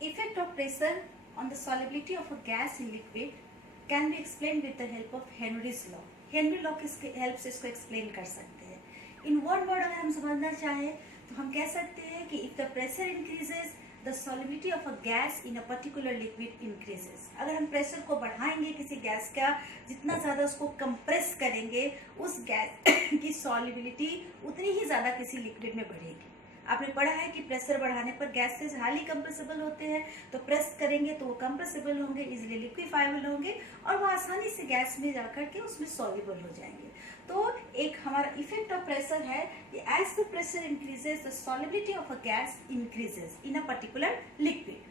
Effect of pressure on the solubility of a gas in liquid can be explained with the help of Henry's law. Henry law की help से इसको explain कर सकते हैं. In one word अगर हम समझना चाहें तो हम कह सकते हैं कि if the pressure increases the solubility of a gas in a particular liquid increases. अगर हम प्रेशर को बढ़ाएंगे किसी गैस का, जितना ज़्यादा उसको कंप्रेस करेंगे उस गैस की सॉलिबिलिटी उतनी ही ज़्यादा किसी लिक्विड में बढ़ेगी. आपने पढ़ा है कि प्रेशर बढ़ाने पर गैसेस हाईली कंप्रेसिबल होते हैं, तो प्रेस करेंगे तो वो कंप्रेसिबल होंगे, इजीली लिक्विफाइबल होंगे और वो आसानी से गैस में जाकर के उसमें सॉल्युबल हो जाएंगे. तो एक हमारा इफेक्ट ऑफ प्रेशर है कि as the pressure increases the solubility of a gas increases in a particular liquid.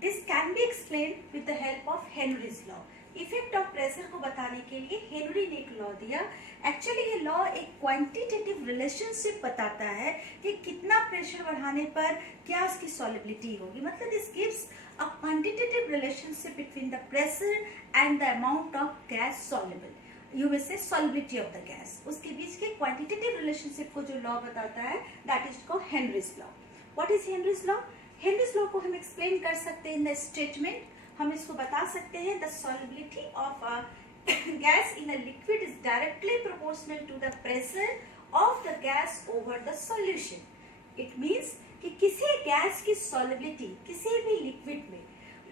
This can be explained with the help of Henry's law. Effect of pressure को बताने के लिए हेनरी ने एक law दिया. Actually ये लॉ एक quantitative relationship बताता है कि कितना प्रेशर बढ़ाने पर क्या उसकी सॉलिबिलिटी होगी. मतलब this gives a quantitative relationship between the pressure and the amount of gas soluble. You will say solubility of the gas, उसके बीच के क्वांटिटेटिव रिलेशनशिप को जो लॉ बताता है that is called Henrys law. What is Henry's law? Henry's law को हम explain कर सकते हैं इन द स्टेटमेंट. हम इसको बता सकते हैं the solubility of a gas in a liquid is directly proportional to the pressure of the gas over the solution. It means कि किसी गैस की सॉलिबिलिटी किसी भी लिक्विड में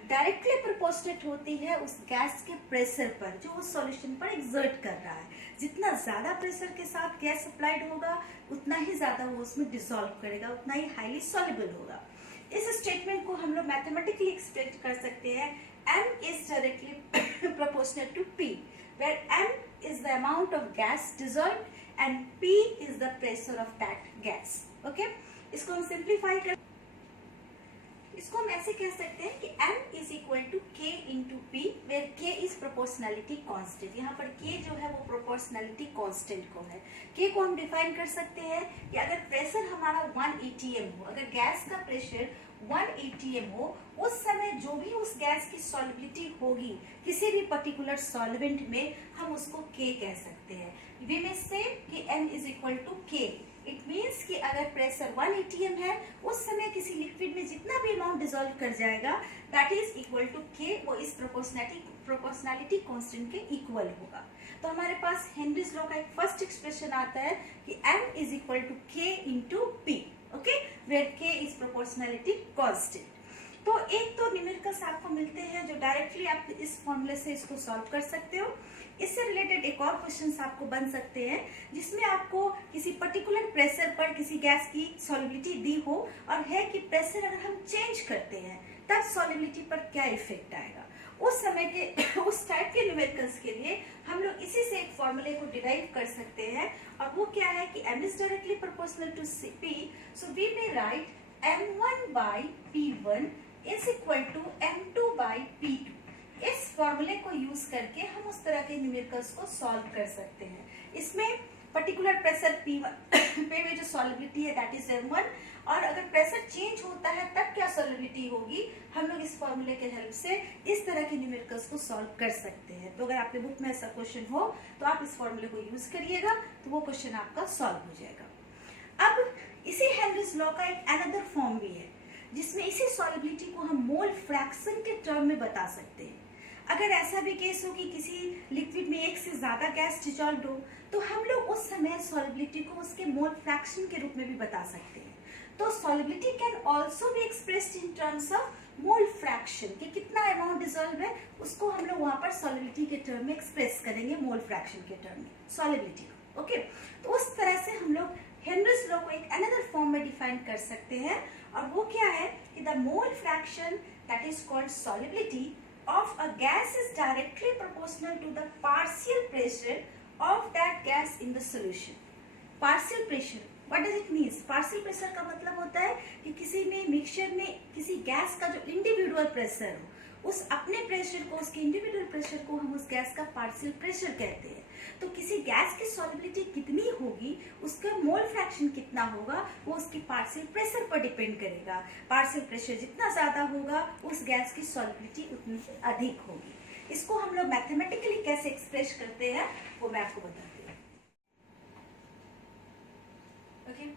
डायरेक्टली प्रोपोर्शनेट होती है उस गैस के प्रेशर पर जो उस सॉल्यूशन पर एक्सर्ट कर रहा है. जितना ज्यादा प्रेशर के साथ गैस अप्लाइड होगा उतना ही ज्यादा वो उसमें डिसॉल्व करेगा, उतना ही हाईली सॉल्युबल होगा. इस स्टेटमेंट को हम लोग मैथमेटिकली एक्सप्रेस कर सकते हैं. M is directly proportional to P, where M is the amount of gas dissolved and P is the pressure of that gas. Okay? इसको हम सिंप्लीफाई कर, इसको हम ऐसे कह सकते हैं कि M is equal to K into P, where K is proportionality constant. यहाँ पर K जो है वो proportionality constant को है. K को हम डिफाइन कर सकते हैं कि अगर प्रेशर हमारा 1 atm हो, अगर गैस का प्रेशर 1 atm हो, उस समय जो भी उस गैस की सॉल्युबिलिटी होगी किसी भी पर्टिकुलर सॉल्वेंट में हम उसको K कह सकते हैं. वी में से कि M is equal to K. It means कि अगर प्रेशर 1 atm है उस समय किसी लिक्विड में जितना भी अमाउंट डिसॉल्व कर जाएगा that is equal to K. वो इस प्रोपोर्शनैलिटी कांस्टेंट के इक्वल होगा. तो हमारे पास हेनरीज लॉ का एक फर्स्ट एक्सप्रेशन आता है कि M is equal to K into P. Okay, where K is proportionality constant. तो एक तो न्यूमेरिकल्स आपको मिलते हैं जो डायरेक्टली आप इस फॉर्मूले से इसको सॉल्व कर सकते हो. इससे रिलेटेड एक और क्वेश्चंस आपको बन सकते हैं जिसमें आपको किसी पर्टिकुलर प्रेशर पर किसी गैस की सॉल्युबिलिटी दी हो और है कि प्रेशर अगर हम चेंज करते हैं तब सॉल्युबिलिटी पर क्या इफेक्ट आएगा. उस समय के उस टाइप के न्यूमेरिकल्स के लिए हम लोग इसी से एक फॉर्मूले को डिराइव कर सकते हैं और वो क्या है कि M is directly proportional to P. So we may write M1 by P1 is equal to M2 by P2. इस फॉर्मूले को यूज करके हम उस तरह के न्यूमेरिकल्स को सॉल्व कर सकते हैं. इसमें पर्टिकुलर प्रेशर P1 पे में जो सॉल्युबिलिटी है दैट इज M1 और अगर प्रेशर चेंज होता है तब क्या सॉल्युबिलिटी होगी, हम लोग इस फॉर्मूले के हेल्प से इस तरह के न्यूमेरिकल्स को सॉल्व कर सकते हैं. तो अगर आपके बुक में ऐसा क्वेश्चन हो तो आप इस फॉर्मूले को यूज करिएगा तो वो क्वेश्चन आपका सॉल्व हो जाएगा. अब इसी हेनरीज लॉ का एक अनदर फॉर्म भी है जिसमें इसी सॉल्युबिलिटी को हम मोल फ्रैक्शन के टर्म में बता सकते हैं. अगर ऐसा भी केस हो कि किसी लिक्विड में एक से ज्यादा गैस डिसॉल्व हो तो हम लोग उस समय सॉल्युबिलिटी को उसके मोल फ्रैक्शन के रूप में भी बता सकते हैं. तो solubility can also be expressed in terms of mole fraction कि कितना अमाउंट डिसॉल्व है उसको हम लोग वहां पर सॉल्युबिलिटी के टर्म में एक्सप्रेस करेंगे मोल फ्रैक्शन के टर्म में सॉल्युबिलिटी. ओके, तो उस तरह से हम लोग हेनरीज लॉ को एक अनदर फॉर्म में डिफाइन कर सकते हैं और वो क्या है कि the mole fraction that is called solubility of a gas is directly proportional to the partial pressure of that gas in the solution. Partial pressure, what does it mean? Partial pressure का मतलब होता है कि किसी में mixture में किसी gas का जो इंडिविजुअल प्रेशर हो उस अपने प्रेशर को, उसके इंडिविजुअल प्रेशर को हम उस गैस का पार्शियल प्रेशर कहते हैं. तो किसी गैस की सॉल्युबिलिटी कितनी होगी, उसका मोल फ्रैक्शन कितना होगा, वो उसकी पार्शियल प्रेशर पर डिपेंड करेगा. पार्शियल प्रेशर जितना ज्यादा होगा उस गैस की सॉल्युबिलिटी उतनी अधिक होगी. इसको हम लोग मैथमेटिकली कैसे एक्सप्रेस करते हैं वो मैं आपको बताती हूँ. Okay,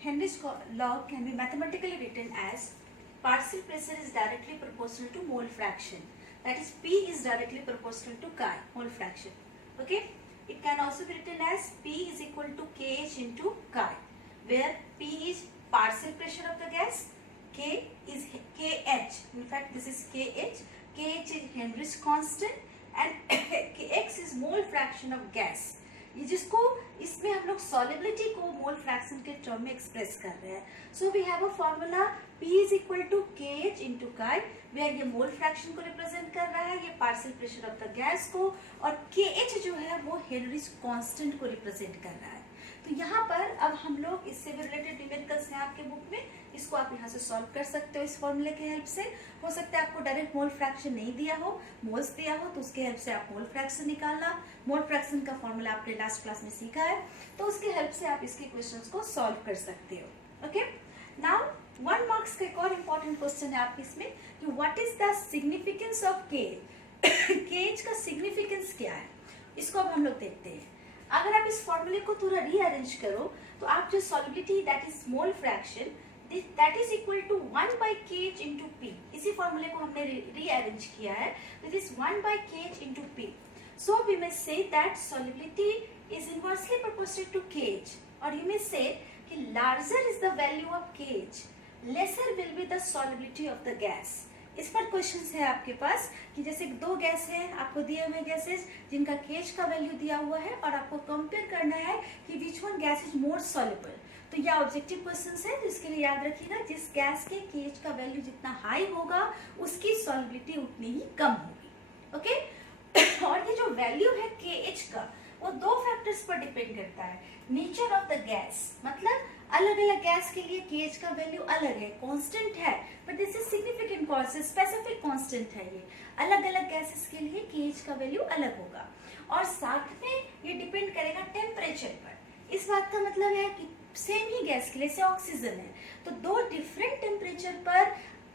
Henry's law can be mathematically written as partial pressure is directly proportional to mole fraction. That is, P is directly proportional to chi, mole fraction. Okay? It can also be written as P is equal to Kh into chi, where P is partial pressure of the gas, K is Kh. In fact, this is Kh. Kh is Henry's constant and X is mole fraction of gas. ये जिसको इसमें हम लोग solubility को mole fraction के term में express कर रहे हैं. So we have a formula P is equal to KH into chi, वेयर ये मोल फ्रैक्शन को रिप्रेजेंट कर रहा है, ये partial pressure of the gas को, और KH जो है वो हेनरीज कांस्टेंट को रिप्रेजेंट कर रहा है. तो यहाँ पर अब हम लोग इससे भी रिलेटेड न्यूमेरिकल्स हैं आपके बुक में, इसको आप यहाँ से सॉल्व कर सकते हो इस फॉर्मूले के हेल्प से. हो सकता है आपको डायरेक्ट मोल फ्रैक्शन नहीं दिया हो, मोल्स दिया हो, तो उसके हेल्प से आप मोल फ्रैक्शन निकालना. मोल फ्रैक्शन का फॉर्मूला आपने लास्ट क्लास में सीखा है, तो उसके हेल्प से आप इसके क्वेश्चंस को सॉल्व कर सकते हो. ओके, नाउ 1 मार्क्स का एक और इम्पोर्टेंट क्वेश्चन है आपके इसमें कि what is the significance of के. केज का सिग्निफिकेंस क्या है, इसको अब हम लोग देखते हैं. अगर आप इस फॉर्मूले को थोड़ा रीअरेंज करो तो आप जो solubility that is mole fraction that is equal to 1 by kh into p, इसी फॉर्मूले को हमने रीअरेंज किया है. This is 1 by kh into p. So we may say that solubility is inversely proportional to kh, or you may say कि larger is the value of kh, lesser will be the solubility of the gas. इस पर question है आपके पास कि जैसे दो gas है आपको दिए हुए गैसेस जिनका केज का वैल्यू दिया हुआ है और आपको कंपेयर करना है कि which one gas is more soluble. तो ये ऑब्जेक्टिव क्वेश्चन है, तो इसके लिए याद रखिएगा जिस गैस के केज का वैल्यू जितना हाई होगा उसकी सॉल्युबिलिटी उतनी ही कम होगी. ओके, और ये जो वैल्यू है KH का वो दो फैक्टर्स पर डिपेंड करता है. नेचर ऑफ द गैस, मतलब अलग अलग गैस के लिए केज का वैल्यू अलग है, कांस्टेंट है, but this is significant constant, specific constant है. ये अलग अलग गैसेस के लिए केज का वैल्यू अलग होगा. और साथ में ये डिपेंड करेगा टेम्परेचर पर. इस बात का मतलब है कि सेम ही गैस के लिए, जैसे ऑक्सीजन है, तो दो डिफरेंट टेम्परेचर पर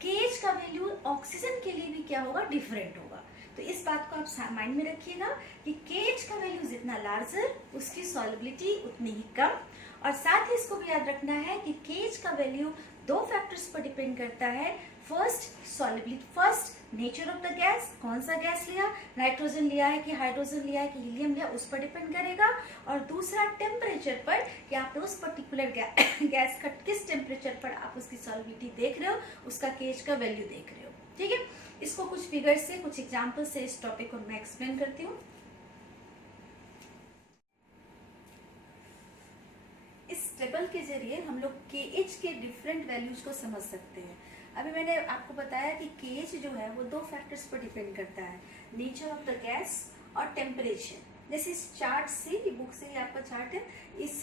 केज का वैल्यू ऑक्सीजन के लिए भी क्या होगा, डिफरेंट होगा. तो इस बात को आप माइंड में रखिएगा कि केज का वैल्यू जितना लार्जर उसकी सॉल्युबिलिटी उतनी ही कम. और साथ ही इसको भी याद रखना है कि केज का वैल्यू दो फैक्टर्स पर डिपेंड करता है. First solubility, first nature of the gas, कौन सा गैस लिया, नाइट्रोजन लिया है कि हाइड्रोजन लिया है कि हीलियम लिया, उस पर डिपेंड करेगा. और दूसरा टेम्परेचर पर कि आप उस पर्टिकुलर गैस का किस टेम्परेचर पर आप उसकी सॉल्युबिलिटी देख रहे हो, उसका केज का वैल्यू देख रहे हो. ठीक है, इसको कुछ फिगर से, कुछ एग्जाम्पल से इस टॉपिक को मैं एक्सप्लेन करती हूँ. इस टेबल के जरिए हम लोग KH के डिफरेंट वैल्यूज को समझ सकते हैं. अभी मैंने आपको बताया कि KH जो है वो दो फैक्टर्स पर डिपेंड करता है, नेचर ऑफ द गैस और टेम्परेचर. जैसे इस चार्ट से, ये बुक से ही आपका चार्ट है, इस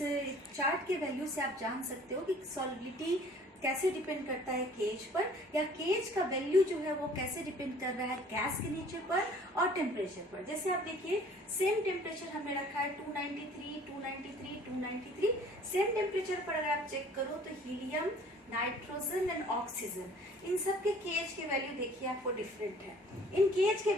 चार्ट के वैल्यू से आप जान सकते हो कि सॉल्युबिलिटी कैसे डिपेंड करता है केज पर, या केज का वैल्यू जो है वो कैसे डिपेंड कर रहा है गैस के नेचर पर और टेम्परेचर पर. जैसे आप देखिए सेम टेम्परेचर हमने रखा है 293, 293, 293. सेम टेम्परेचर पर अगर आप चेक करो तो हीलियम, नाइट्रोजन एंड ऑक्सीजन, इन सब के केज के वैल्यू देखिए आपको डिफरेंट है. इन केज के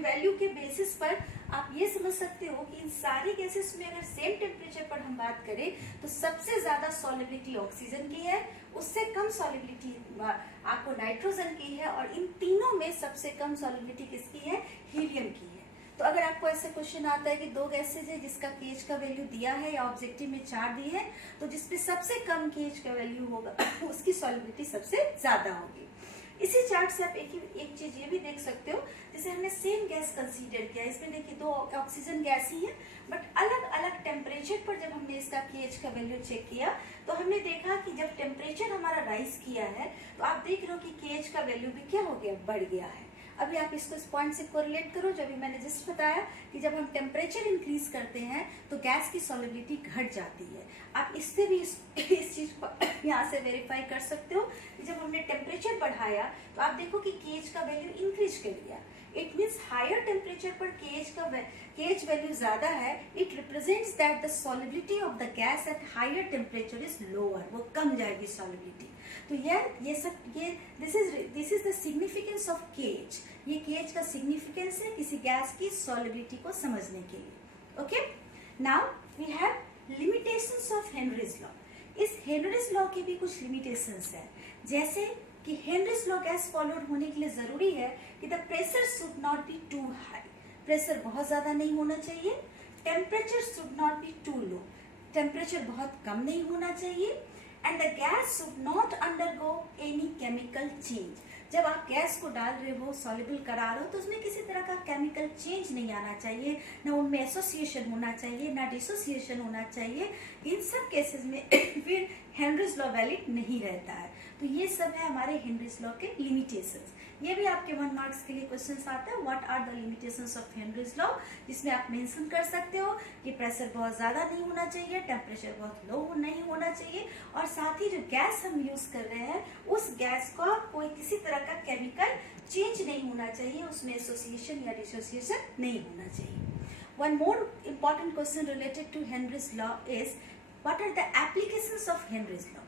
वैल्यू के बेसिस पर आप ये समझ सकते हो कि इन सारी गैसेस में अगर सेम टेम्परेचर पर हम बात करें तो सबसे ज्यादा सॉल्युबिलिटी ऑक्सीजन की है, उससे कम सॉल्युबिलिटी आपको नाइट्रोजन की है, और इन तीनों में सबसे कम सॉल्युबिलिटी किसकी है, हीलियम की है. तो अगर आपको ऐसा क्वेश्चन आता है कि दो गैसेज है जिसका केज का वैल्यू दिया है या ऑब्जेक्टिव में 4 दी है, तो जिसपे सबसे कम केज का वैल्यू होगा उसकी सॉल्युबिलिटी सबसे ज्यादा होगी. इसी चार्ट से आप एक चीज ये भी देख सकते हो, जैसे हमने सेम गैस कंसीडर किया, इसमें देखिए दो ऑक्सीजन गैस ही है, बट अलग अलग टेम्परेचर पर जब हमने इसका केज का वैल्यू चेक किया तो हमने देखा कि जब टेम्परेचर हमारा राइज किया है तो आप देख रहे हो कि केज का वैल्यू भी क्या हो गया, बढ़ गया है. अभी आप इसको इस पॉइंट से कोरिलेट करो, जब भी मैंने जस्ट बताया कि जब हम टेम्परेचर इंक्रीज करते हैं तो गैस की सॉल्युबिलिटी घट जाती है. आप इससे भी इस चीज को यहाँ से वेरीफाई कर सकते हो कि जब हमने टेम्परेचर बढ़ाया तो आप देखो कि केज का वैल्यू इंक्रीज कर दिया. इट मीन्स हायर टेम्परेचर पर केज वैल्यू ज्यादा है. It represents that the solubility of the gas at higher temperature is lower, वो कम जाएगी सॉल्युबिलिटी. तो ये this is the significance of KH. ये केज का सिग्निफिकेंस है किसी गैस की सॉल्युबिलिटी को समझने के लिए. Okay, now we have limitations of Henry's law. इस हेनरीज लॉ के भी कुछ लिमिटेशंस है, जैसे कि हेनरीज लॉ गैस फॉलोड होने के लिए जरूरी है कि the pressure should not be too high, pressure बहुत ज्यादा नहीं होना चाहिए, temperature should not be too low, temperature बहुत कम नहीं होना चाहिए, and the gas should not undergo any chemical change. जब आप गैस को डाल रहे हो, सॉल्युबल करा रहे हो, तो उसमें किसी तरह का केमिकल चेंज नहीं आना चाहिए, ना उनमें एसोसिएशन होना चाहिए, ना डिसोसिएशन होना चाहिए। इन सब केसेस में फिर हेनरीज लॉ वैलिड नहीं रहता है। तो ये सब है हमारे हेनरीज लॉ के लिमिटेशंस। ये भी आपके 1 मार्क्स के लिए क्वेश्चन आता है, what are the limitations of Henry's law, जिसमें आप मेंशन कर सकते हो कि प्रेशर बहुत ज्यादा नहीं होना चाहिए, टेम्परेचर बहुत लो नहीं होना चाहिए, और साथ ही जो गैस हम यूज कर रहे हैं उस गैस का कोई किसी तरह का केमिकल चेंज नहीं होना चाहिए, उसमें एसोसिएशन या डिसोसिएशन नहीं होना चाहिए। One more important question related to Henry's law is what are the applications of Henry's law.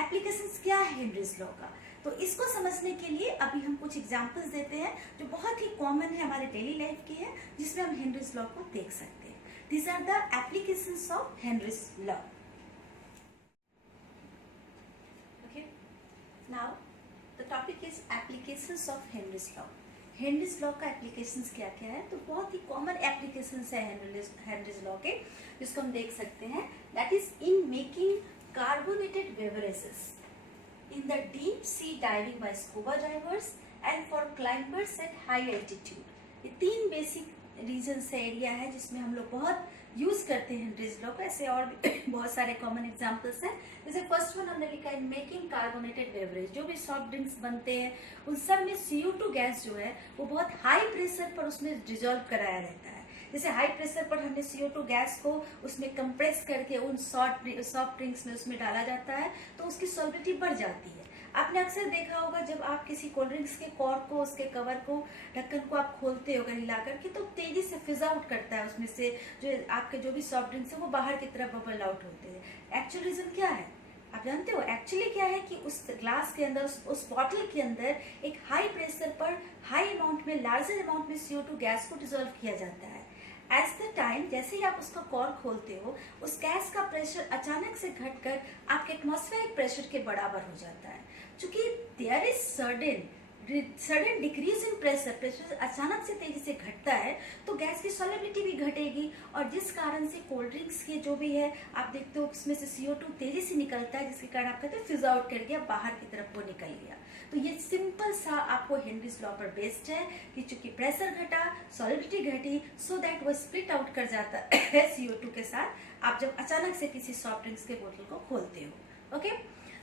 Applications क्या है हेनरीज लॉ का, तो इसको समझने के लिए अभी हम कुछ एग्जांपल्स देते हैं जो बहुत ही कॉमन है, हमारे डेली लाइफ की है, जिसमें हम हेनरीज लॉ को देख सकते हैं। These are the applications of Henry's law. Okay, now the topic is applications of Henry's law. Henry's law का एप्लीकेशंस क्या क्या है, तो बहुत ही कॉमन एप्लीकेशंस है हेनरीज लॉ के, जिसको हम देख सकते हैं। That is in making carbonated beverages, in the deep sea diving by scuba divers and for climbers at high altitude। ये 3 बेसिक रीजन से एरिया है जिसमें हम लोग बहुत यूज करते हैं हेनरीज लॉ को। ऐसे और भी बहुत सारे कॉमन एग्जांपल्स हैं। जैसे फर्स्ट वन हमने लिखा है मेकिंग कार्बोनेटेड बेवरेज, जो भी सॉफ्ट ड्रिंक्स बनते हैं उन सब में CO2 गैस जो है वो बहुत हाई प्रेशर पर उसमें डिजोल्व कराया रहता है। जैसे हाई प्रेशर पर हमने CO2 गैस को उसमें कंप्रेस करके उन सॉफ्ट ड्रिंक्स में उसमें डाला जाता है, तो उसकी सॉल्युबिलिटी बढ़ जाती है। आपने अक्सर देखा होगा जब आप किसी कोल्ड ड्रिंक्स के कॉर्क को, उसके कवर को, ढक्कन को आप खोलते हो हिला करके, तो तेजी से फिज आउट करता है, उसमें से जो आपके जो भी सॉफ्ट ड्रिंक्स है वो बाहर की तरफ बबल आउट होते हैं। एक्चुअल रीजन क्या है आप जानते हो? एक्चुअली क्या है कि उस ग्लास के अंदर, उस बॉटल के अंदर एक हाई प्रेशर पर हाई अमाउंट में, लार्जर अमाउंट में CO2 गैस को डिजोल्व किया जाता है। एज द टाइम, जैसे ही आप उसका कॉर्क खोलते हो, उस गैस का प्रेशर अचानक से घटकर आपके एटमॉस्फेरिक प्रेशर के बराबर हो जाता है। चूंकि there is sudden decrease in pressure अचानक से तेजी से घटता है, तो गैस की सॉल्युबिलिटी भी घटेगी, और जिस कारण से कोल्ड ड्रिंक्स के जो भी है आप देखते हो उसमें से CO2 तेजी से निकलता है, जिसके कारण आप कहते हैं फिज आउट कर गया, बाहर की तरफ वो निकल गया। तो ये सिंपल सा आपको हेनरीज लॉ पर बेस्ड है कि चूंकि प्रेशर घटा, सॉल्युबिलिटी घटी, सो दैट वो स्प्लिट आउट कर जाता है CO2 के साथ, आप जब अचानक से किसी सॉफ्ट ड्रिंक्स के बोतल को खोलते हो। ओके,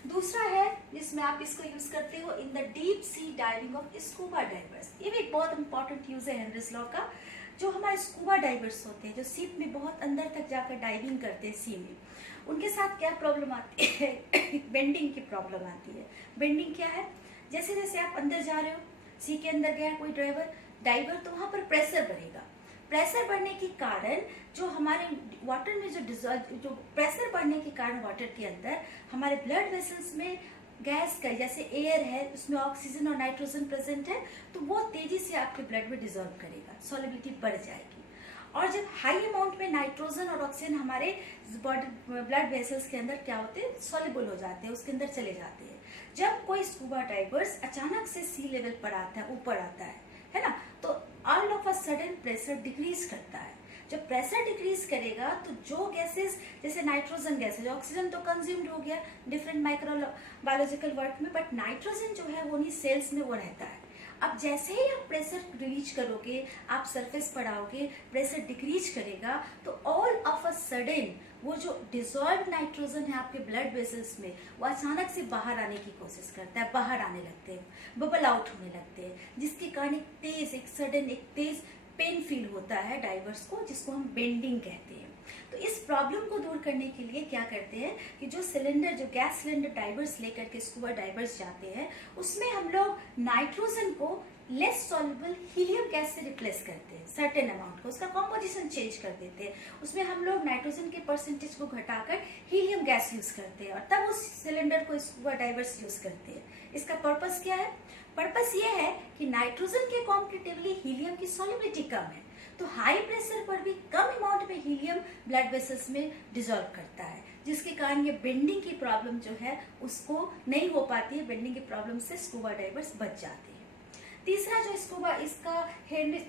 दूसरा है जिसमें आप इसको यूज करते हो in the deep sea diving of scuba divers. ये भी एक बहुत इंपॉर्टेंट यूज है हेनरीज लॉ का। जो हमारे स्कूबा डाइवर्स होते हैं, जो सीप में बहुत अंदर तक जाकर डाइविंग करते हैं सी में, उनके साथ क्या प्रॉब्लम आती है? बेंडिंग की प्रॉब्लम आती है। बेंडिंग क्या है? जैसे जैसे आप अंदर जा रहे हो, सी के अंदर गया कोई डाइवर, तो वहां पर प्रेशर बढ़ेगा। प्रेशर बढ़ने के कारण जो हमारे वाटर में जो प्रेशर बढ़ने के कारण वाटर के अंदर हमारे ब्लड वेसल्स में गैस का, जैसे एयर है उसमें ऑक्सीजन और नाइट्रोजन प्रेजेंट है, तो वो तेजी से आपके ब्लड में डिजोल्व करेगा, सॉल्युबिलिटी बढ़ जाएगी। और जब हाई अमाउंट में नाइट्रोजन और ऑक्सीजन हमारे ब्लड वेसल्स के अंदर क्या होते हैं, सॉल्युबल हो जाते हैं, उसके अंदर चले जाते हैं। जब कोई स्कूबा डाइवर्स अचानक से सी लेवल पर आता है, ऊपर आता है ना, तो all of a sudden pressure decrease करता है। जब प्रेशर डिक्रीज करेगा तो जो गैसेस, जैसे नाइट्रोजन गैस है, ऑक्सीजन तो कंज्यूम्ड हो गया डिफरेंट माइक्रो बायोलॉजिकल वर्क में, बट नाइट्रोजन जो है वो नहीं सेल्स में वो रहता है। अब जैसे ही आप प्रेशर रिलीज करोगे, आप सरफेस पर आओगे, प्रेशर डिक्रीज करेगा, तो ऑल ऑफ अ सडन वो जो डिजॉल्व नाइट्रोजन है आपके ब्लड वेसल्स में, वो अचानक से बाहर आने की कोशिश करता है, बाहर आने लगते हैं, बबल आउट होने लगते हैं, जिसके कारण एक तेज पेन फील होता है डाइवर्स को, जिसको हम बेंडिंग कहते हैं। तो इस प्रॉब्लम को दूर करने के लिए क्या करते हैं कि जो गैस सिलेंडर डाइवर्स लेकर के स्कूबा डाइवर्स जाते हैं, उसमें हम लोग नाइट्रोजन को लेस सॉल्युबल हीलियम गैस से रिप्लेस करते हैं, सर्टेन अमाउंट को, उसका कॉम्पोजिशन चेंज कर देते हैं। उसमें हम लोग नाइट्रोजन के परसेंटेज को घटाकर हीलियम गैस यूज करते हैं, और तब उस सिलेंडर को स्कूबा डाइवर्स यूज करते हैं। इसका पर्पस क्या है? पर्पस ये है कि नाइट्रोजन के कॉम्पैरेटिवली हीलियम की सॉल्युबिलिटी कम है, तो हाई प्रेशर पर भी कम अमाउंट में हीलियम ब्लड वेसल्स में डिजोल्व करता है, जिसके कारण ये बेंडिंग की प्रॉब्लम जो है उसको नहीं हो पाती है। बेंडिंग की प्रॉब्लम से स्कूबा डाइवर्स बच जाते हैं। तीसरा जो स्कूबा इसका हेनरी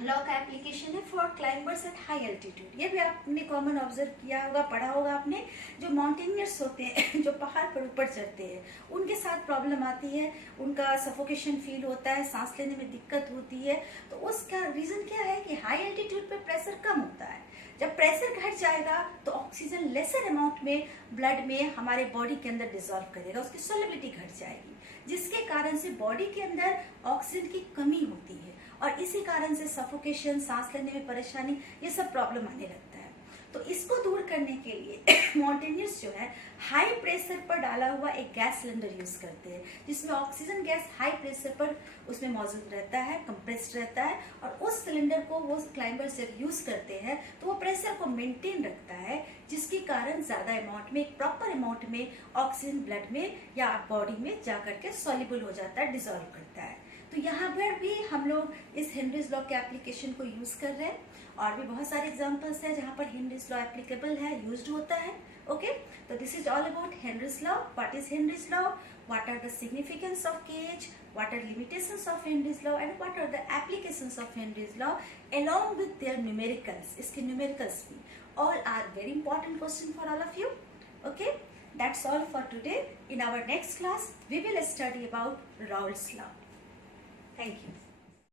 लॉ का एप्लीकेशन है for climbers at high altitude. ये भी आपने कॉमन ऑब्जर्व किया होगा, पढ़ा होगा आपने। जो माउंटेनियर्स होते हैं जो पहाड़ पर ऊपर चढ़ते हैं, उनके साथ प्रॉब्लम आती है, उनका सफोकेशन फील होता है, सांस लेने में दिक्कत होती है। तो उसका रीजन क्या है कि हाई एल्टीट्यूड पे प्रेशर कम होता है। जब प्रेशर घट जाएगा तो ऑक्सीजन लेसर अमाउंट में ब्लड में हमारे बॉडी के अंदर डिजोल्व करेगा, उसकी सोलेबिलिटी घट जाएगी, जिसके कारण से बॉडी के अंदर ऑक्सीजन की कमी होती है और इसी कारण से सफोकेशन, सांस लेने में परेशानी, ये सब प्रॉब्लम आने लगता है। तो इसको दूर करने के लिए माउंटेनियर्स जो है हाई प्रेशर पर डाला हुआ एक गैस सिलेंडर यूज करते हैं, जिसमें ऑक्सीजन गैस हाई प्रेशर पर उसमें मौजूद रहता है, कंप्रेस्ड रहता है। और उस सिलेंडर को वो क्लाइंबर्स जब यूज करते हैं तो वो प्रेशर को मेंटेन रखता है, जिसके कारण ज्यादा अमाउंट में, एक प्रॉपर अमाउंट में ऑक्सीजन ब्लड में या बॉडी में जाकर के सॉल्युबल हो जाता है, डिसॉल्व करता है। तो यहाँ पर भी हम लोग इस हेनरीज लॉ के एप्लीकेशन को यूज कर रहे हैं। और भी बहुत सारे एग्जांपल्स हैं जहाँ पर हेनरीज लॉ एप्लीकेबल है, यूज्ड होता है। ओके, तो this is all about Henry's law. What is Henry's law, what are the significance of KH, what are limitations of Henry's law and what are the applications of Henry's law along with their numericals. इसके numericals भी all are very important question for all of you. Okay, that's all for today. In our next class we will study about Raoult's law. Thank you.